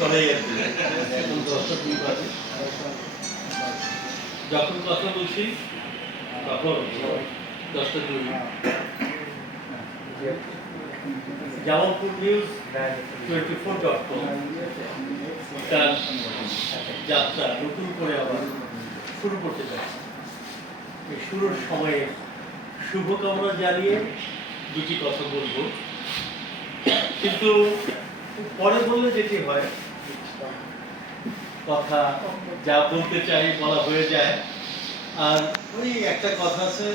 করাই আর কি। এখন 10টা 2 বাজে। যখন কথা বলছি তখন 10টা 2। জামালপুর নিউজ 24.com তার যাত্রা নতুন করে আবার শুরু করতে যাচ্ছে। এই শুরুর সময়ে শুভকামনা জানিয়ে দুটি কথা বলবো, কিন্তু পরে বললে যেটি হয় কথা যা বলতে চাই বলা হয়ে যায়। আর ওই একটা কথা আছে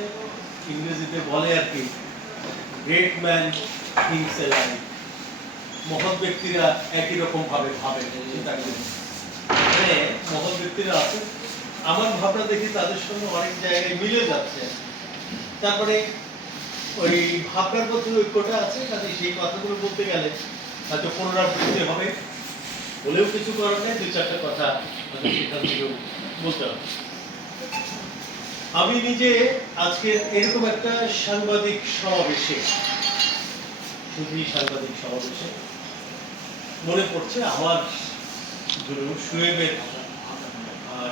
ইংরেজিতে বলে আর কি, গ্রেট ম্যান থিংস অ্যালাইক। মহৎ ব্যক্তিরা একই রকম ভাবে ভাবেন, চিন্তা করেন। মানে মহৎ ব্যক্তিরা আছে, আমার ভাবনা দেখি তাদের সঙ্গে অনেক জায়গায় মিলে যাচ্ছে। তারপরে ওই ভাবনার মধ্যে ঐক্যটা আছে, কাজে সেই কথাগুলো বলতে গেলে হয়তো পুনরাবৃত্তি হবে, বলেও কিছু করার নেই, 2-4টা কথা সেখান থেকেও বলতে হবে। আমি নিজে আজকে এরকম একটা সাংবাদিক সমাবেশে, শুধুই সাংবাদিক সমাবেশে মনে পড়ছে আমার গুরু সুয়েবের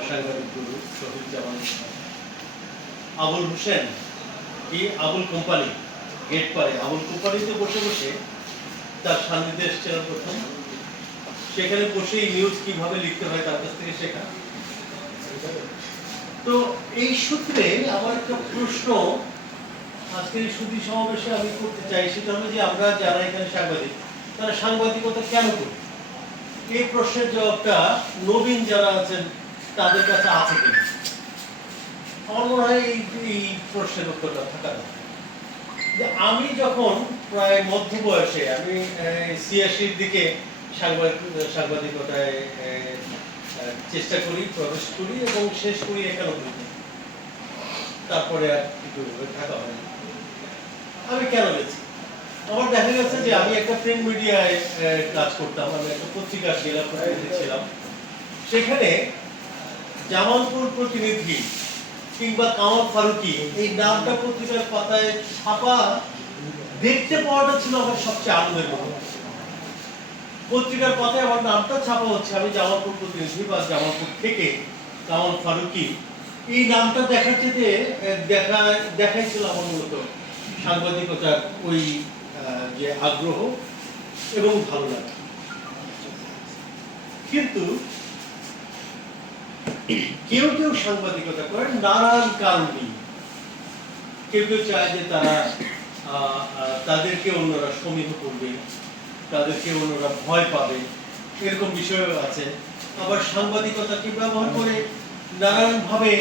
সাংবাদিক গুরু শহীদ জামান আবুল হোসেন কি আবুল কোম্পানি গেট পারে আবুল কোম্পানিতে বসে বসে তার সান্নিধ্যে এসেছিলাম প্রথম। সেখানে বসেই নিউজ কিভাবে লিখতে হয় তার কাছ থেকে শেখা। তো এই সূত্রে আমার একটা প্রশ্ন আজকের এই সুধী সমাবেশে আমি করতে চাই, সেটা হলো যে আমরা যারা এখানে সাংবাদিক, তারা সাংবাদিকতা কেন করি? এই প্রশ্নের জবাবটা নবীন যারা আছেন তাদের কাছে আছে কিনা? আমার মনে হয় এই প্রশ্নের উত্তরটা থাকা দরকার। যে আমি যখন প্রায় মধ্য বয়সে, আমি 86-র দিকে সাংবাদিকতায় চেষ্টা করি, প্রবেশ করি এবং শেষ করি 91-তে। তারপরে আর কিছু থাকা হয়নি। আমি কেন গেছি? আমার দেখা গেছে যে আমি একটা প্রিন্ট মিডিয়ায় কাজ করতাম, আমি একটা পত্রিকা জেলা প্রতিনিধি ছিলাম। সেখানে জামালপুর প্রতিনিধি কিংবা কামাল ফারুকি এই নামটা পত্রিকার পাতায় ছাপা দেখতে পাওয়াটা ছিল আমার সবচেয়ে আনন্দের ব্যাপার। পত্রিকার পাতায় আমার নামটা ছাপা হচ্ছে, আমি জামালপুর প্রতিনিধি বা জামালপুর থেকে কামাল ফারুকি, এই নামটা দেখার চেয়ে দেখাইছিল আমার মূলত সাংবাদিকতার ওই যে আগ্রহ এবং ভালো লাগে। কিন্তু কেউ কেউ সাংবাদিকতা করেন নানান কারণ নিয়ে। কেউ কেউ চায় যে তারা তাদেরকে অন্যরা সমীহ করবে, তাদেরকে অন্যরা ভয় পাবে, এরকম বিষয়ও আছে। আবার সাংবাদিকতাকে ব্যবহার করে নানান ভাবে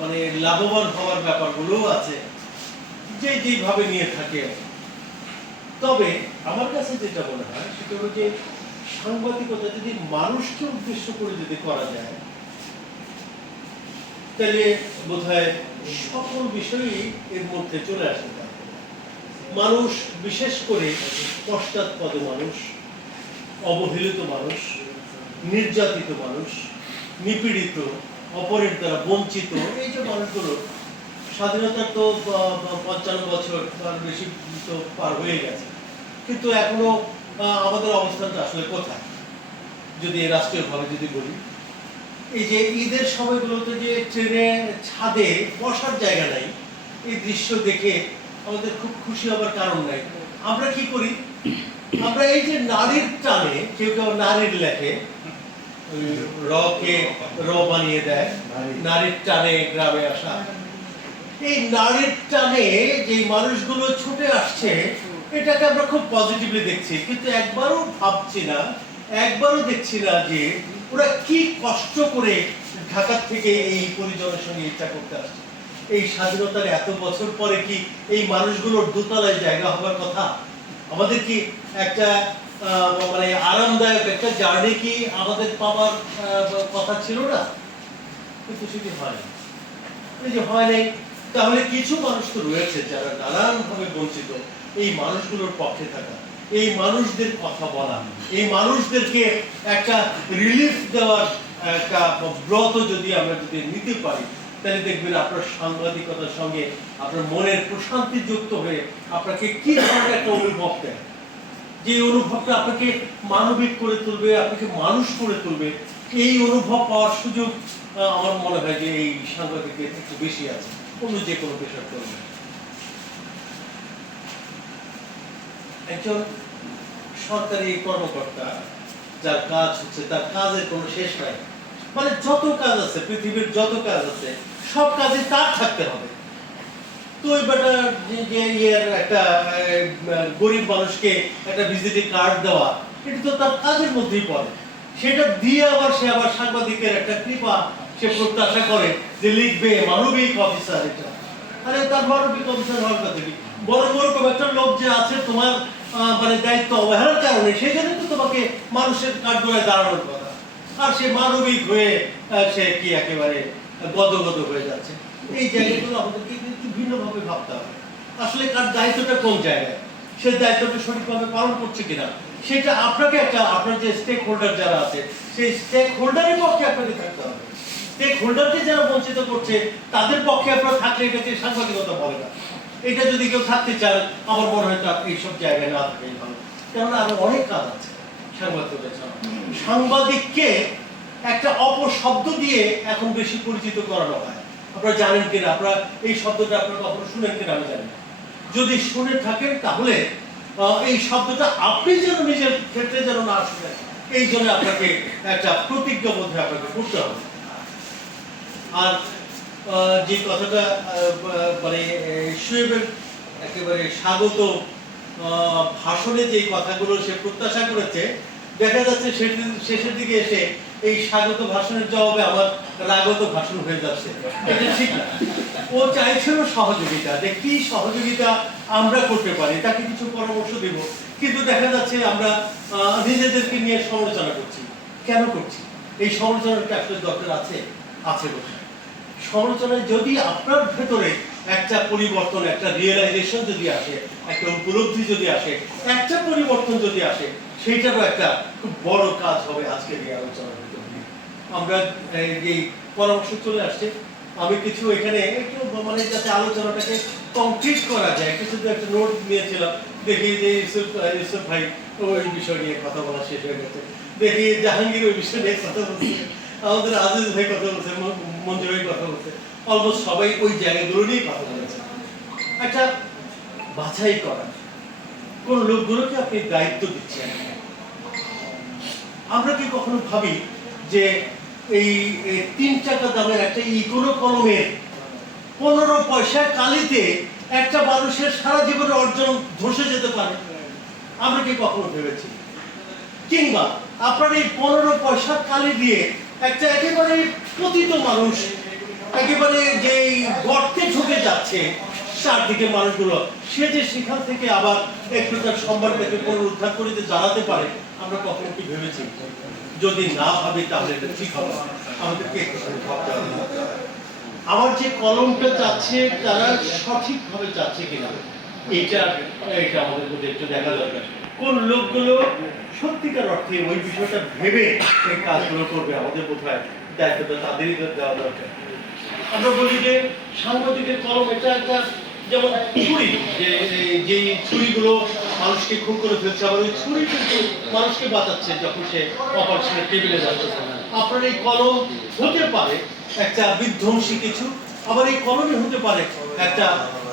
মানে লাভবান হওয়ার ব্যাপারগুলোও আছে, যে যেভাবে নিয়ে থাকে। তবে আমার কাছে যেটা মনে হয় সেটা হলো যে সাংবাদিকতা যদি মানুষকে উদ্দেশ্য করে যদি করা যায়, তাহলে বোধহয় সকল বিষয়ই এর মধ্যে চলে আসতে পারে। মানুষ, বিশেষ করে পশ্চাৎপদ মানুষ, অবহেলিত মানুষ, নির্যাতিত মানুষ, নিপীড়িত, অপরের দ্বারা বঞ্চিত, এই যে মানুষগুলো, স্বাধীনতার তো 55 বছর তার বেশি তো পার হয়ে গেছে, কিন্তু এখনো আমাদের অবস্থানটা আসলে কোথায়? যদি রাষ্ট্রীয়ভাবে যদি বলি, এই যে ঈদের সময়গুলোতে যে ট্রেনে ছাদে বসার জায়গা নাই, এই দৃশ্য দেখে আমাদের খুব খুশি হবার কারণ নাই। আমরা কি করি? আমরা এই যে নারীর টানে, কেউ কেউ নারীর লেখে, রকে র বানিয়ে দেয়, নারীর টানে গ্রামে আসা। এই নারীর টানে যে মানুষগুলো ছুটে আসছে, এটাকে আমরা খুব পজিটিভলি দেখছি, কিন্তু একবারও ভাবছি না, একবারও দেখছি না যে ওরা কি কষ্ট করে ঢাকা থেকে এই পরিজনের সঙ্গে ইচ্ছা করতে আসছে। এই স্বাধীনতার এত বছর পরে কি এই মানুষগুলোর দোতলায় জায়গা হবার কথা? আমাদের কি একটা মানে আরামদায়ক একটা জার্নি কি আমাদের পাওয়ার কথা ছিল না? কিন্তু সেটি হয়, এই যে হয় নাই। তাহলে কিছু মানুষ তো রয়েছে যারা নানানভাবে বঞ্চিত, এই মানুষগুলোর পক্ষে থাকা, এই মানুষদের কথা বলা, এই মানুষদেরকে একটা রিলিফ দেওয়ার একটা ব্রত যদি আমরা যদি নিতে পারি, তাহলে দেখবেন আপনার সাংবাদিকতার সঙ্গে আপনার মনের প্রশান্তি যুক্ত হয়ে আপনাকে কি ধরনের একটা অনুভব দেয়, যে অনুভবটা আপনাকে মানবিক করে তুলবে, আপনাকে মানুষ করে তুলবে, এই অনুভব পাওয়ার সুযোগ আমার মনে হয় যে এই সাংবাদিকের একটু বেশি আছে অন্য যে কোনো পেশার তুলনায়। একজন সরকারি কর্মকর্তা যার কাজ হচ্ছে, তার কাজের কোনো শেষ নাই, মানে যত কাজ আছে পৃথিবীর যত কাজ আছে সব কাজে তার থাকতে হবে। তো ওই বেটা যে একটা গরিব মানুষকে একটা ভিজিটিং কার্ড দেওয়া, এটা তো তার কাজের মধ্যেই পড়ে। সেটা দিয়ে আবার সে আবার সাংবাদিকের একটা কৃপা সে প্রত্যাশা করে যে লিখবে মানবিক অফিসার। এটা আরে তার মানবিক অফিসার হওয়ার কথা কি? বড় বড় একটা লোক যে আছে তোমার মানে দায়িত্ব অবহেলার কারণে, সেই জন্য তো তোমাকে মানুষের কাঠগড়ায় দাঁড়ানোর কথা, আর সে মানবিক হয়ে সে কি একেবারে গদগদ হয়ে যাচ্ছে। এই জায়গাগুলো আমাদেরকে একটু ভিন্নভাবে ভাবতে হবে। আসলে কার দায়িত্বটা কোন জায়গায়, সে দায়িত্বটা সঠিকভাবে পালন করছে কিনা, সেটা আপনাকে একটা, আপনার যে স্টেক হোল্ডার যারা আছে সেই স্টেক হোল্ডারের পক্ষে আপনাকে থাকতে হবে। স্টেক হোল্ডারকে যারা বঞ্চিত করছে তাদের পক্ষে আপনারা থাকলে এটাকে সাংবাদিকতা বলে না। এটা যদি কেউ থাকতে চান, আমার মনে হয় তার এইসব জায়গায় না থাকাই ভালো, কেননা আরো অনেক কাজ আছে সাংবাদিকতা ছাড়া। সাংবাদিককে একটা অপশব্দ দিয়ে এখন বেশি পরিচিত করানো হয়। আপনারা জানেন কিনা, আপনারা এই শব্দটা আপনারা কখনো শুনেন কিনা আমি জানি না। যদি শুনে থাকেন তাহলে এই শব্দটা আপনি যেন নিজের ক্ষেত্রে যেন না শুনেন, এই জন্য আপনাকে একটা প্রতিজ্ঞাবদ্ধ আপনাকে করতে হবে। আর যে কথাটা মানে শোয়েবের একেবারে স্বাগত ভাষণে যে কথাগুলো সে প্রত্যাশা করেছে, দেখা যাচ্ছে শেষের দিকে এসে এই স্বাগত ভাষণের জবাবে আমার রাগত ভাষণ হয়ে যাচ্ছে। এটা ঠিক না। ও চাইছিল সহযোগিতা, যে কি সহযোগিতা আমরা করতে পারি, তাকে কিছু পরামর্শ দেব, কিন্তু দেখা যাচ্ছে আমরা নিজেদেরকে নিয়ে সমালোচনা করছি। কেন করছি? এই সমালোচনাটা আসলে দরকার আছে বসে। সমালোচনায় যদি আপনার ভেতরে একটা পরিবর্তন, একটা রিয়েলাইজেশন যদি আসে, একটা উপলব্ধি যদি আসে, একটা পরিবর্তন যদি আসে, সেইটারও একটা খুব বড় কাজ হবে আজকের এই আলোচনার ভিতরে। আমরা এই পরামর্শ চলে আসছে, আমি কিছু এখানে একটু মানে যাতে আলোচনাটাকে কমপ্লিট করা যায় কিছু একটা নোট নিয়েছিলাম। দেখি যে ইউসুফ ভাই ওই বিষয় নিয়ে কথা বলা শেষ হয়ে গেছে, দেখি জাহাঙ্গীর ওই বিষয় নিয়ে কথা বলছে, আমাদের আজিজ ভাই কথা বলছে, মঞ্জু ভাই কথা বলছে, অলমোস্ট সবাই ওই জায়গাগুলো নিয়ে কথা বলেছে। একটা বাছাই করা, কোন লোকগুলোকে আপনি দায়িত্ব দিচ্ছেন। আমরা কি কখনো ভাবি যে এই 3 টাকা দামের একটা ইকোনো কলমের 15 পয়সা কালিতে একটা মানুষের সারা জীবনের অর্জন ধসে যেতে পারে? আমরা কি কখনো ভেবেছি? কিংবা আপনার এই 15 পয়সা কালি দিয়ে একটা একেবারে পতিত মানুষ, একেবারে যে গর্তে ঢুকে যাচ্ছে চারদিকে মানুষগুলো, সে যে সেখান থেকে আবার একটু তার সম্মানটাকে পুনরুদ্ধার করে যে জানাতে পারে, আমরা কখনো কি ভেবেছি? যদি না ভাবি তাহলে এটা ঠিক হবে। আমাদেরকে একটু ভাবতে হবে আমার যে কলমটা চাচ্ছে তারা সঠিকভাবে চাচ্ছে কিনা, এটা আমাদের মধ্যে একটু দেখা দরকার। কোন লোকগুলো সত্যিকার অর্থে ওই বিষয়টা ভেবে এই কাজগুলো করবে, আমাদের কোথায় দায়িত্বটা তাদেরই দেওয়া দরকার। আমরা বলি যে সাংবাদিকের কলম এটা একটা যেমন ছুরি, যে ছুরিগুলো মানুষকে খুন করে ফেলছে, আবার ওই ছুরি কিন্তু মানুষকে বাঁচাচ্ছে যখন সে অপারেশনের টেবিলে যাচ্ছে। আপনার এই কলম হতে পারে একটা বিধ্বংসী কিছু, আবার এই কলমে হতে পারে একটা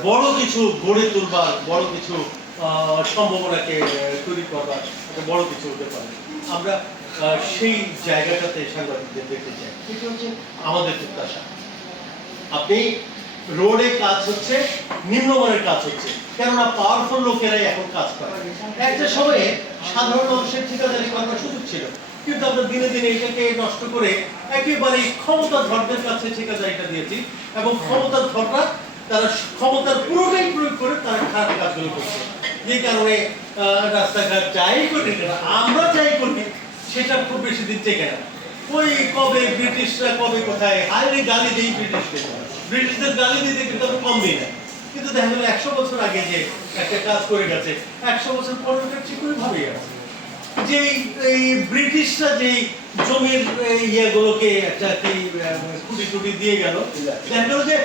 বড় কিছু গড়ে তুলবার, বড় কিছু সম্ভাবনাকে তৈরি করবার একটা বড় কিছু হতে পারে। আমরা সেই জায়গাটাতে সাংবাদিকদের দেখতে চাই। এটা হচ্ছে আমাদের প্রত্যাশা। আপনি রোডে কাজ হচ্ছে, নিম্নমানের কাজ হচ্ছে, কেননা পাওয়ারফুল লোকেরাই এখন কাজ করে। একটা সময়ে সাধারণ মানুষের ঠিকাদারি করার সুযোগ ছিল, কিন্তু আমরা দিনে দিনে এটাকে নষ্ট করে একেবারে ক্ষমতাধরদের কাছে ঠিকাদারিটা দিয়েছি, এবং ক্ষমতাধররা তারা ক্ষমতার পুরোটাই প্রয়োগ করে তারা খারাপ কাজগুলো করছে। যে কারণে রাস্তাঘাট যাই করি আমরা যাই করি সেটা খুব বেশি দিন টেকে না। ওই কবে ব্রিটিশরা কবে কোথায় হাইরে গালি দেই ব্রিটিশদের গালি দিতে কিন্তু আমরা কম দিই না, কিন্তু দেখা গেল 100 বছর আগে যে একটা কাজ করে গেছে 100 বছর পরে ঠিকই ভাবেই আছে। যে এই ব্রিটিশরা যে জমির ইয়েগুলোকে একটা কি খুঁটি টুটি দিয়ে গেল, দেখা গেল যে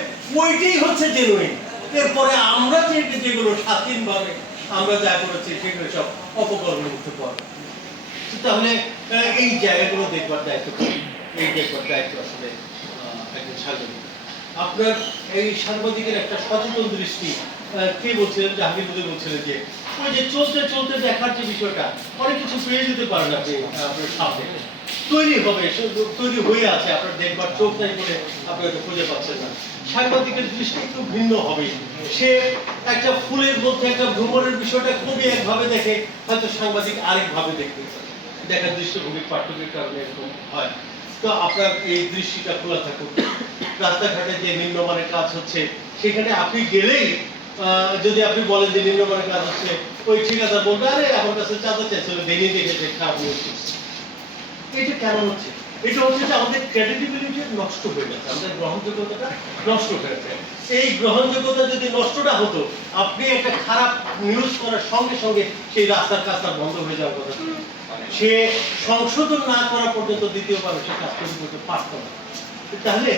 ওইটাই হচ্ছে জেনুইন। এরপরে আমরা যেগুলো স্বাধীনভাবে আমরা যা করেছি সেগুলো সব অপকর্মমুক্ত করা। তাহলে এই জায়গাগুলো দেখবার দায়িত্ব আসলে একজন সাংবাদিক। আপনার এই সাংবাদিকের একটা সচেতন দৃষ্টি কে বলছিলেন, জাহাঙ্গীর বলছিলেন যে ওই যে চলতে চলতে দেখার যে বিষয়টা, অনেক কিছু পেয়ে যেতে পারেন আপনি আপনার সামনে তৈরি হয়ে আছে, আপনার দেখবার চোখ নাই বলে আপনি হয়তো খুঁজে পাচ্ছেন না। সাংবাদিকের দৃষ্টি একটু ভিন্ন হবে। সে একটা ফুলের মধ্যে একটা ভ্রমণের বিষয়টা কবি একভাবে দেখে, হয়তো সাংবাদিক আরেকভাবে দেখবে, দেখার দৃষ্টিভঙ্গির পার্থক্যের কারণে এরকম হয়। তো আপনার এই দৃষ্টিটা খোলা থাকুক। রাস্তাঘাটে যে নিম্নমানের কাজ হচ্ছে সেখানে আপনি গেলেই যদি আপনি বলেন যে নিম্নমানের কাজ হচ্ছে, ওই ঠিকাদার বলবে আরে আমার কাছে চাঁদা চাইছিল, দেনি দেখেছে খারাপ হচ্ছে। এটা কেন হচ্ছে? এটা হচ্ছে যে আমাদের ক্রেডিবিলিটি নষ্ট হয়ে গেছে, আমাদের গ্রহণযোগ্যতাটা নষ্ট হয়ে গেছে। এই গ্রহণযোগ্যতা যদি নষ্ট না হতো, আপনি একটা খারাপ নিউজ করার সঙ্গে সঙ্গে সেই রাস্তার কাজটা বন্ধ হয়ে যাওয়ার কথা। সে সংশোধন না করা পর্যন্ত দ্বিতীয়বার সে কাজ করতে পারত না। তাহলে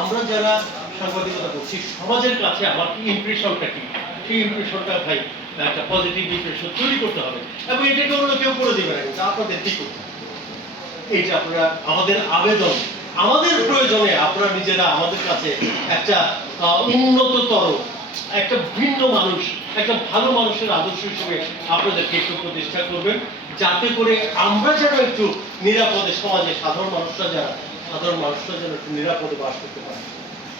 আমরা যারা সাংবাদিকতা করছি, সমাজের কাছে আমার ইমপ্রেশনটা কি, সেই ইমপ্রেশনটা ভাই একটা পজিটিভ ইমপ্রেশন তৈরি করতে হবে, এবং এটাকে অন্য কেউ করে দেবে না, কিন্তু আপনাদের ঠিক করতে হবে। এইটা আপনারা, আমাদের আবেদন, আমাদের প্রয়োজনে আপনারা নিজেরা আমাদের কাছে একটা উন্নততর, একটা ভিন্ন মানুষ, একটা ভালো মানুষের আদর্শ হিসেবে আপনাদেরকে একটু প্রতিষ্ঠা করবেন, যাতে করে আমরা যেন একটু নিরাপদে, সমাজে সাধারণ মানুষরা যেন একটু নিরাপদে বাস করতে পারে।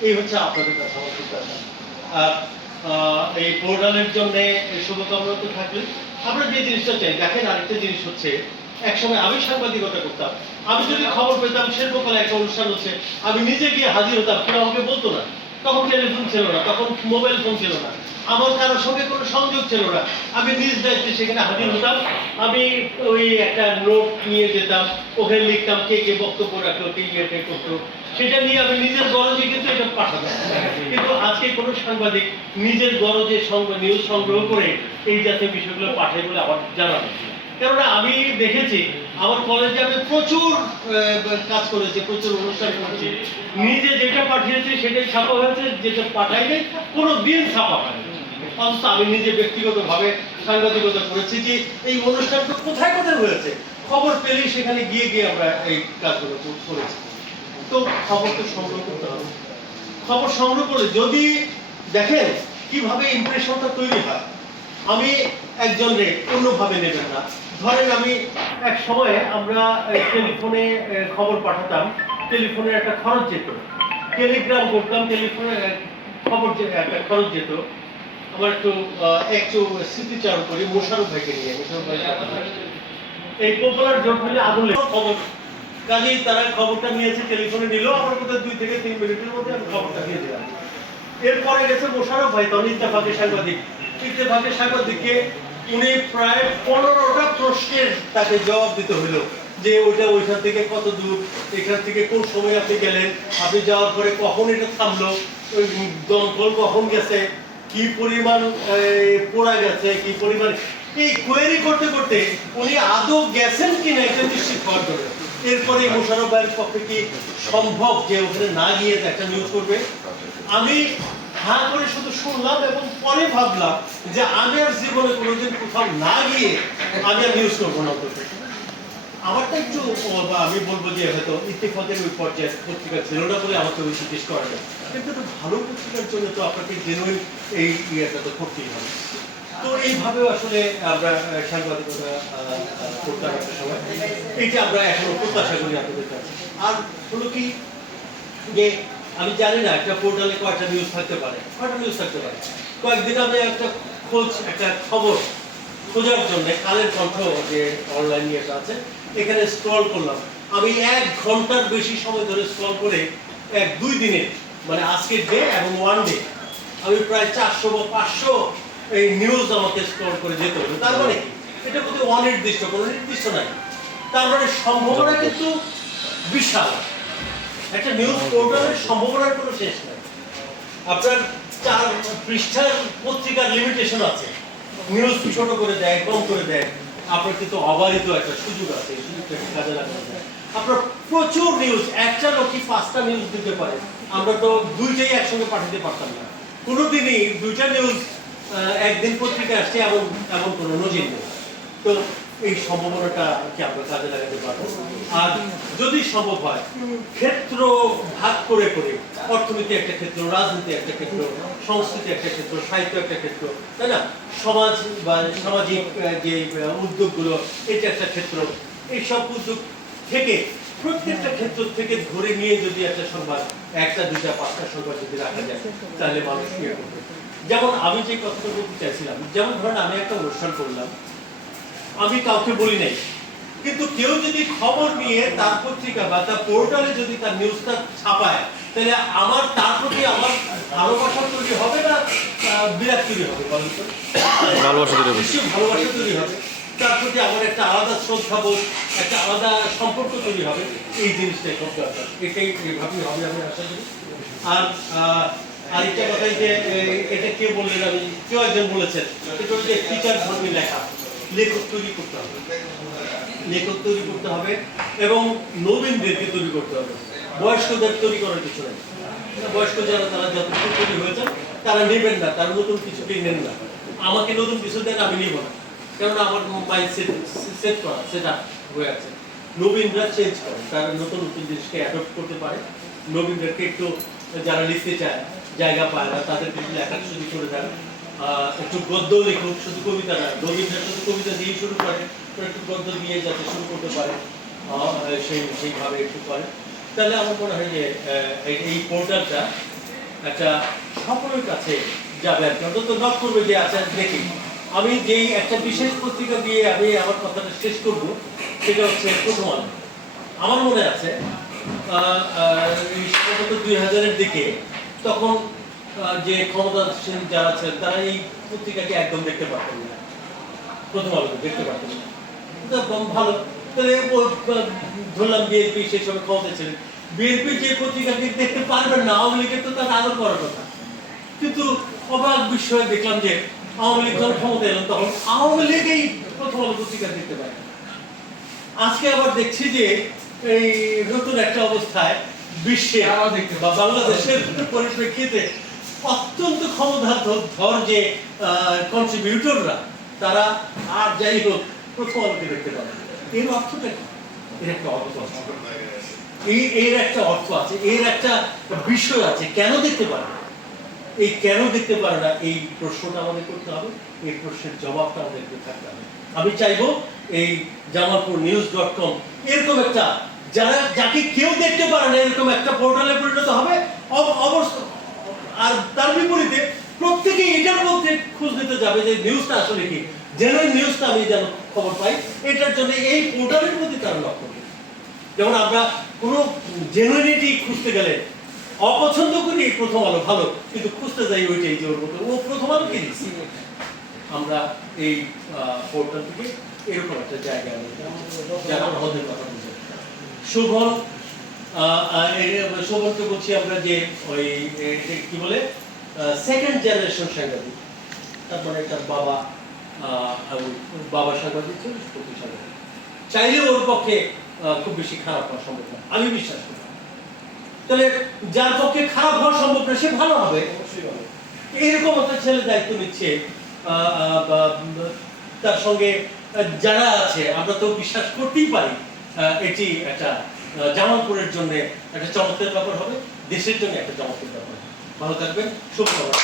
এই হচ্ছে আপনাদের কাছে আমার প্রত্যাশা। আর এই পোর্টালের জন্য শুভকামনা তো থাকলে আমরা যে জিনিসটা চাই, দেখেন আরেকটা জিনিস হচ্ছে, একসময় আমি সাংবাদিকতা করতাম, আমি যদি খবর পেতাম শিল্পকলা একটা অনুষ্ঠান হচ্ছে, আমি নিজে গিয়ে হাজির হতাম, কেউ আমাকে বলতো না। তখন টেলিফোন ছিল না, তখন মোবাইল ফোন ছিল না, আমার কারোর সঙ্গে কোনো সংযোগ ছিল না, আমি নিজ দায়িত্বে সেখানে হাজির হতাম। আমি ওই একটা নোট নিয়ে যেতাম, ওখানে লিখতাম কে কে বক্তব্য রাখলো, কে ইয়ে করতো, সেটা নিয়ে আমি নিজের গরজে কিন্তু এটা পাঠাতাম। কিন্তু আজকে কোনো সাংবাদিক নিজের গরজে নিউজ সংগ্রহ করে এই জাতীয় বিষয়গুলো পাঠায় বলে আমার জানা নেই। কেননা আমি দেখেছি আমার কলেজে আমি প্রচুর কাজ করেছি, প্রচুর অনুষ্ঠান করেছি, নিজে যেটা পাঠিয়েছি সেটাই ছাপা হয়েছে, যেটা পাঠাইনি কোনো দিন ছাপা হয়নি। অথচ আমি নিজে ব্যক্তিগতভাবে সাংবাদিকতা করেছি যে এই অনুষ্ঠানটা কোথায় কোথায় হয়েছে, খবর পেলেই সেখানে গিয়ে গিয়ে আমরা এই কাজগুলো করেছি। তো খবর তো সংগ্রহ করতে হবে। খবর সংগ্রহ করে যদি দেখেন কিভাবে ইমপ্রেশনটা তৈরি হয়, আমি একজনকে অন্যভাবে নেবেন না। ধরেন আমি এক সময়ে আমরা টেলিফোনে খবর পাঠাতাম, টেলিফোনের একটা খরচ যেত, টেলিগ্রাম করতাম, টেলিফোনে খবর একটা খরচ যেত। আমার একটু স্মৃতিচারণ করি মোশারফ ভাইকে নিয়ে। মোশারফ ভাই এই পপুলার জোট মিলে আগুন খবর, কাজেই তারা খবরটা নিয়েছে, টেলিফোনে নিল, আমার কোথাও 2 থেকে 3 মিনিটের মধ্যে আমি খবরটা দিয়ে দিলাম। এরপরে গেছে মোশারফ ভাই, তখন ইত্তেফাকের সাংবাদিককে উনি প্রায় 15টা প্রশ্নের তাকে জবাব দিতে হলো, যে ওইখান থেকে কত দূর, এখান থেকে কোন সময় আপনি গেলেন, আপনি যাওয়ার পরে কখন এটা থামলো, ওই দমকল কখন গেছে, কি পরিমাণ পোড়া গেছে, কি পরিমাণ, এই কোয়েরি করতে করতে উনি আদৌ গেছেন কিনা এটা নিশ্চিত হওয়ার জন্য। এরপরে মোশারফ ভাইয়ের পক্ষে কি সম্ভব যে ওখানে না গিয়ে একটা নিউজ করবে? আমি হ্যাঁ করে শুধু শুনলাম এবং পরে ভাবলাম যে আমি আর জীবনে কোনোদিন কোথাও না গিয়ে আমি আর নিউজ করবো না। আমারটা একটু আমি বলবো যে হয়তো ইত্তেফাকের ওই পর্যায়ে পত্রিকা ছিল না বলে আমাকে ওই জিজ্ঞেস করা যায়, কিন্তু একটা ভালো পত্রিকার জন্য তো আপনাকে জেনুইন এই ইয়েটা তো করতেই হবে। তো এইভাবেও আসলে আমরা সাংবাদিকতা করতাম একটা সময়, এই যে আমরা এখনো প্রত্যাশা করি আপনাদের কাছে। আর হলো কি যে আমি জানি না একটা পোর্টালে কয়টা নিউজ থাকতে পারে, কয়েকদিন আমি একটা খবর খোঁজার জন্য কালের কণ্ঠ যে অনলাইন ইয়েটা আছে এখানে স্ক্রল করলাম, আমি 1 ঘন্টার বেশি সময় ধরে স্ক্রল করে 1-2 দিনে, মানে আজকের ডে এবং ওয়ান ডে আমি প্রায় 400 বা 500 এই নিউজ আমাকে স্ক্রল করে যেতে হলো। তার মানে এটা কিন্তু অনির্দিষ্ট, কোনো নির্দিষ্ট নাই, তার মানে সম্ভাবনা কিন্তু বিশাল। একটা নিউজ পোর্টালের সম্ভাবনার কোনো শেষ নাই। আপনার 4 পৃষ্ঠার পত্রিকার লিমিটেশন আছে, নিউজ ছোট করে দেয়, কম করে দেয়, আপনার কিন্তু অবারিত একটা সুযোগ আছে, এই সুযোগটাকে কাজে লাগানো যায়। আপনার প্রচুর নিউজ, একটা লোকই 5টা নিউজ দিতে পারে, আমরা তো 2টাই একসঙ্গে পাঠাতে পারতাম না। কোনোদিনই 2টা নিউজ একদিন পত্রিকায় আসছে এমন কোনো নজির নেই। তো এই সম্ভাবনাটা কি আমরা কাজে লাগাতে পারবো? আর যদি সম্ভব হয় ক্ষেত্র ভাগ করে করে, অর্থনীতি একটা ক্ষেত্র, রাজনীতি একটা ক্ষেত্র, সংস্কৃতি একটা ক্ষেত্র, সাহিত্য একটা ক্ষেত্র, তাই না, সমাজ বা সামাজিক যে উদ্যোগগুলো এটা একটা ক্ষেত্র, এইসব উদ্যোগ থেকে প্রত্যেকটা ক্ষেত্র থেকে ধরে নিয়ে যদি একটা সংবাদ, একটা দুটা পাঁচটা সংবাদ যদি রাখা যায়, তাহলে মানুষ ইয়ে করবে। যেমন আমি যে কথাটা বলতে চাইছিলাম, যেমন ধরেন আমি একটা অনুষ্ঠান করলাম, আমি কাউকে বলি নাই, কিন্তু কেউ যদি খবর নিয়ে তার পত্রিকা বা তার পোর্টালে যদি তার নিউজটা ছাপায়, তাহলে আমার তার প্রতি আমার ভালোবাসা তৈরি হবে না বিরাট তৈরি হবে? ভালোবাসা তৈরি হবে, ভালোবাসা তৈরি হবে, তার প্রতি আমার একটা আলাদা শ্রদ্ধাবোধ, একটা আলাদা সম্পর্ক তৈরি হবে। এই জিনিসটাই খুব দরকার, এটাই এইভাবেই হবে আমি আশা করি। আর আরেকটা কথা, যে এটা কে বললেন, আমি কেউ একজন বলেছেন, এটা হচ্ছে টিচার ধর্মী লেখা, লেখক তৈরি করতে হবে, লেখক তৈরি করতে হবে এবং নবীনদেরকে তৈরি করতে হবে। বয়স্কদের তৈরি করার কিছু নেই, বয়স্ক যারা তারা যতটুকু তৈরি হয়েছেন তারা নেবেন না, তারা নতুন কিছুকেই নেন না। আমাকে নতুন কিছু দেন, আমি নিব না, কেননা আমার মাইন্ড সেট করা, সেটা হয়ে আছে। নবীনরা চেঞ্জ করে, তারা নতুন নতুন জিনিসকে অ্যাডপ্ট করতে পারে। নবীনদেরকে একটু, যারা লিখতে চায় জায়গা পায় না, তাদেরকে একটু লেখার সুযোগ করে দেন। একটু গদ্য লেখক, শুধু কবিতা না, নবীনরা শুধু কবিতা দিয়ে শুরু করে, একটু গদ্য দিয়ে যাতে শুরু করতে পারে, সেইভাবে একটু করে। তাহলে আমার মনে হয় যে এই পোর্টালটা একটা সকলের কাছে যাবে আর কি, অন্তত নক করবে যে আচ্ছা দেখি। আমি যেই একটা বিশেষ পত্রিকা দিয়ে আমি আমার কথাটা শেষ করব, সেটা হচ্ছে প্রথম আলো। আমার মনে আছে সম্ভবত 2000-এর দিকে, তখন যে ক্ষমতাসীন যারা ছিলেন তারা এই পত্রিকাকে একদম দেখতে পারতেন না, প্রথম আলো দেখতে পারতেন না। ভালো, তাহলে ধরলাম বিএনপি সেই সময় ক্ষমতা ছিলেন, বিএনপি যে পত্রিকাকে দেখতে পারবেন না, আওয়ামী লীগের তো তার আদর করার কথা। কিন্তু অবাক বিষয়ে দেখলাম যে আওয়ামী লীগ যখন ক্ষমতা এলো, তখন আওয়ামী লীগ এই প্রথম আলো পত্রিকা দেখতে পায়। আজকে আবার দেখছি যে এই নতুন একটা অবস্থায় বিশ্বে বা বাংলাদেশের পরিপ্রেক্ষিতে অত্যন্ত ক্ষমতাধর যে কন্ট্রিবিউটররা, তারা আর যাই হোক প্রথম আলোকে দেখতে পারে। এর অর্থটা কি? এর একটা অর্থ আছে, এর একটা অর্থ আছে, এর একটা বিষয় আছে। কেন দেখতে পারে, এই কেন দেখতে পারে না, এই প্রশ্নটা আমাদের করতে হবে, এই প্রশ্নের জবাবটা আমাদেরকে থাকতে হবে। আমি চাইবো এই jamalpurnews.com এরকম একটা, যাকে কেউ দেখতে পারে না, এরকম একটা পোর্টালে পরিণত হবে। আর তার বিপরীতে প্রত্যেকে এটার মধ্যে খোঁজ নিতে যাবে যে নিউজটা আসলে কি, জেনুইন নিউজটা আমি যেন খবর পাই। এটার জন্য এই পোর্টালের প্রতি তারা লক্ষ্য করবে। যেমন আমরা কোনো জেনুইনিটি খুঁজতে গেলে অপছন্দ করি প্রথম আলো ভালো, কিন্তু খুঁজতে যাই ওইটাই যে ওর মতো ও প্রথম আলো কি দিচ্ছি। আমরা এই পোর্টাল থেকে এরকম একটা জায়গা যারা আমাদের কথা বুঝে। শোভনকে বলছি আমরা যে ওই কি বলে সেকেন্ড জেনারেশন সাংবাদিক, তারপরে একটা বাবা সাংবাদিক ছিল, প্রতি সাংবাদিক চাইলে ওর পক্ষে খুব বেশি খারাপ হওয়া সম্ভব না, আমি বিশ্বাস করি। তাহলে যার পক্ষে খারাপ হওয়া সম্ভব না, সে ভালো হবে অবশ্যই ভালো। এরকম একটা ছেলে দায়িত্ব নিচ্ছে, তার সঙ্গে যারা আছে, আমরা তো বিশ্বাস করতেই পারি এটি একটা জামালপুরের জন্য একটা চমৎকার ব্যাপার হবে, দেশের জন্য একটা চমৎকার ব্যাপার। ভালো থাকবেন, শুভকামনা।